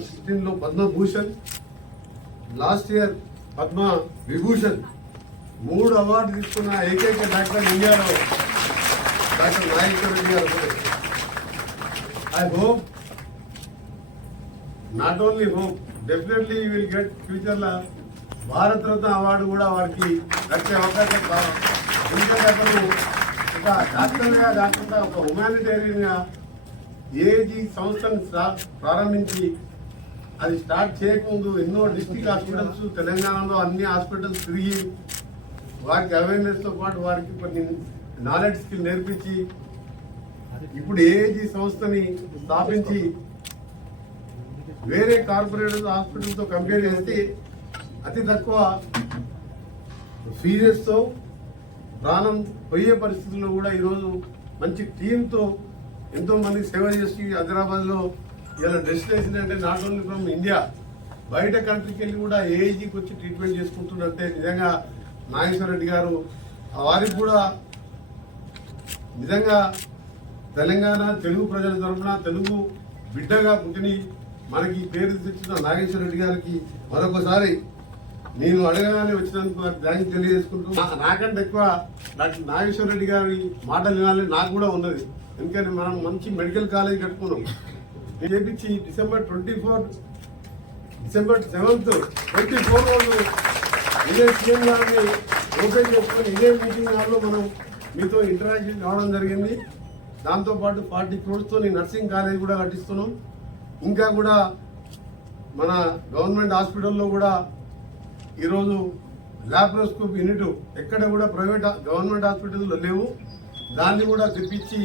2016లో Padma Bhushan, last year Padma Vibhushan 3 award తీసుకున్న ఏకైక doctor ఇండియాలో డాక్టర్ నాగేశ్వర రెడ్డి గారు. I hope, not only hope, definitely you will get ఫ్యూచర్లో భారత రత్న అవార్డు కూడా వారికి దక్కే అవకాశం కావాలి. ఎందుకంటే అతను ఒక డాక్టర్గా కాకుండా ఒక హ్యుమానిటేరియన్గా ఏజీ సంస్థను ప్రారంభించి అది స్టార్ట్ చేయకముందు ఎన్నో డిస్ట్రిక్ట్ హాస్పిటల్స్ తెలంగాణలో అన్ని హాస్పిటల్స్ తిరిగి వారికి అవేర్నెస్తో పాటు వారికి కొన్ని నాలెడ్జ్ స్కిల్ నేర్పించి ఇప్పుడు ఏజీ సంస్థని స్థాపించి వేరే కార్పొరేట్ హాస్పిటల్తో కంపేర్ చేస్తే అతి తక్కువ ఫీజెస్తో ప్రాణం పోయే పరిస్థితుల్లో కూడా ఈరోజు మంచి టీంతో ఎంతో మంది సేవ చేసి హైదరాబాద్లో ఇలా డెస్టినేషన్ అంటే నాట్ ఓన్లీ ఫ్రమ్ ఇండియా, బయట కంట్రీకి వెళ్ళి కూడా ఏజీకి వచ్చి ట్రీట్మెంట్ చేసుకుంటున్నట్టే నిజంగా నాగేశ్వర రెడ్డి గారు వారికి కూడా నిజంగా తెలంగాణ తెలుగు ప్రజల తరఫున తెలుగు బిడ్డగా పుట్టిని మనకి పేరు తెచ్చిన నాగేశ్వర రెడ్డి గారికి మరొకసారి నేను అడగగానే వచ్చినందుకు నాకు థ్యాంక్స్ తెలియజేసుకుంటూ, నాకంటే ఎక్కువ డాక్టర్ నాగేశ్వర రెడ్డి గారి మాటలు వినాలని నాకు కూడా ఉన్నది. ఎందుకంటే మనం మంచి మెడికల్ కాలేజ్ కట్టుకున్నాం. చేపించి డిసెంబర్ 7th 24 రోజు ఇదే సీఎం గారిని ఓపెన్ చేసుకొని ఇదే మీటింగ్ హాల్లో మనం మీతో ఇంటరాక్షన్ కావడం జరిగింది. దాంతోపాటు 40 crores నర్సింగ్ కాలేజ్ కూడా కట్టిస్తున్నాం. ఇంకా కూడా మన గవర్నమెంట్ హాస్పిటల్లో కూడా ఈరోజు ల్యాప్రోస్కోప్ యూనిట్ ఎక్కడ కూడా ప్రైవేట్ గవర్నమెంట్ హాస్పిటల్లో లేవు. దాన్ని కూడా తెప్పించి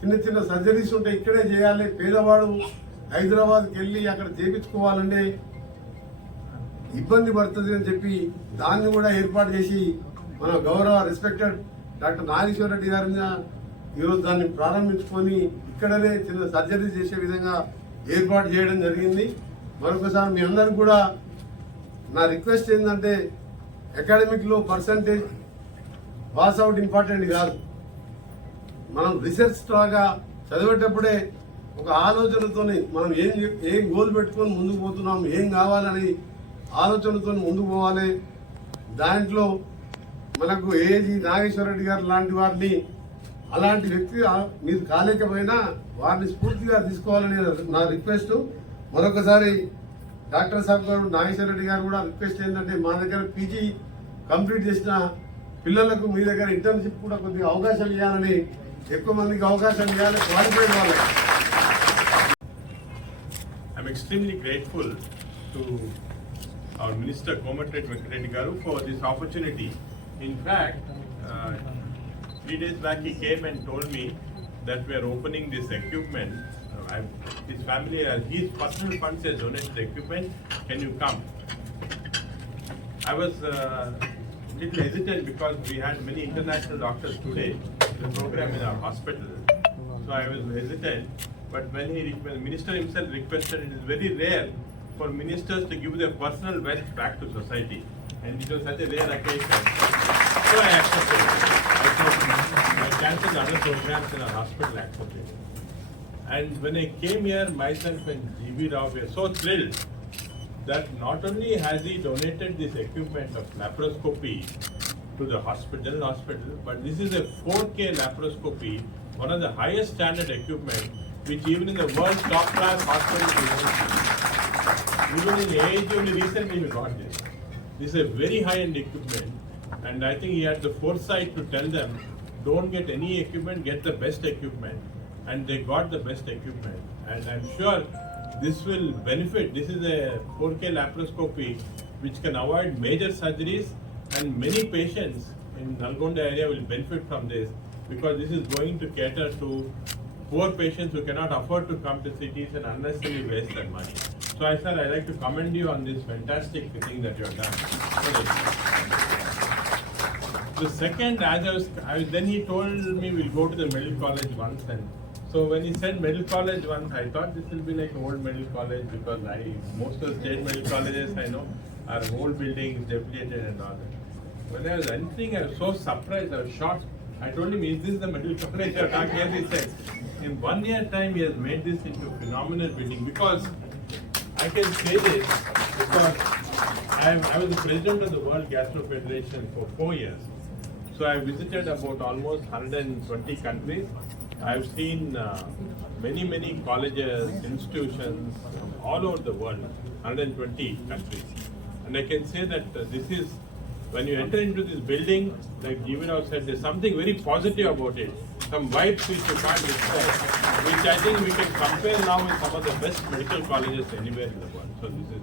చిన్న చిన్న సర్జరీస్ ఉంటే ఇక్కడే చేయాలి. పేదవాడు హైదరాబాద్కి వెళ్ళి అక్కడ చేయించుకోవాలంటే ఇబ్బంది పడుతుంది అని చెప్పి దాన్ని కూడా ఏర్పాటు చేసి మన గౌరవ రెస్పెక్టెడ్ డాక్టర్ నాగేశ్వర రెడ్డి గారి ఈరోజు దాన్ని ప్రారంభించుకొని ఇక్కడనే చిన్న సర్జరీ చేసే విధంగా ఏర్పాటు చేయడం జరిగింది. మరొకసారి మీ అందరికి కూడా నా రిక్వెస్ట్ ఏంటంటే, అకాడమిక్లో పర్సంటేజ్ పాస్ అవుట్ ఇంపార్టెంట్ కాదు. మనం రీసెర్చ్ లాగా చదివేటప్పుడే ఒక ఆలోచనతో మనం ఏం గోల్ పెట్టుకొని ముందుకు పోతున్నాం, ఏం కావాలని ఆలోచనతో ముందుకు పోవాలి. దాంట్లో మనకు ఏజీ నాగేశ్వర రెడ్డి గారు లాంటి వారిని, అలాంటి వ్యక్తి మీరు కాలేకపోయినా వారిని స్ఫూర్తిగా తీసుకోవాలని నా రిక్వెస్ట్. మరొకసారి డాక్టర్ సాబ్ గారు, నాగేశ్వర రెడ్డి గారు కూడా రిక్వెస్ట్ ఏంటంటే, మా దగ్గర పీజీ కంప్లీట్ చేసిన పిల్లలకు మీ దగ్గర ఇంటర్న్షిప్ కూడా కొద్దిగా అవకాశం ఇవ్వాలని, ఎక్కువ మందికి అవకాశం ఇవ్వాలి, క్వాలిఫైడ్ వాళ్ళకి. I'm extremely grateful to our Minister Komatreddy Venkareddy Garu for this opportunity. In fact, 3 days back he came and told me that we are opening this equipment. His family, his personal funds has donated the equipment. Can you come? I was little hesitant because we had many international doctors today in the program in our hospital. So I was hesitant. But when the minister himself requested, it is very rare for ministers to give their personal wealth back to society. And it was such a rare occasion. So I accepted it. I cancelled other programs in our hospital accepted it. And when I came here, myself and G.V. Rao were so thrilled that not only has he donated this equipment of laparoscopy to the hospital, but this is a 4K laparoscopy, one of the highest standard equipment, which even in the world's top class hospitals we don't see. Even in age, only recently we got this. This is a very high-end equipment, and I think he had the foresight to tell them, don't get any equipment, get the best equipment. And they got the best equipment. And I'm sure this will benefit. This is a 4K laparoscopy which can avoid major surgeries, and many patients in Nalgonda area will benefit from this, because this is going to cater to poor patients who cannot afford to come to cities and unnecessarily waste their money. So I said, I'd like to commend you on this fantastic thing that you have done. The second, then he told me we'll go to the medical college once, and so when he said medical college once, I thought this will be like old medical college, because most of the state medical colleges I know are old buildings, depleted and all that. When I was entering, I was so surprised, I was shocked. I told him, is this the medical college you're talking about? He said, in 1 year time, he has made this into a phenomenal building, because I can say this because I was the president of the World Gastro Federation for 4 years. So I visited about almost 120 countries. I've seen many colleges, institutions all over the world, 120 countries. And I can say that this is, when you enter into this building, like Jivirao said, there's something very positive about it. Some vibes which you can't describe, which I think we can compare now with some of the best medical colleges anywhere in the world. So this is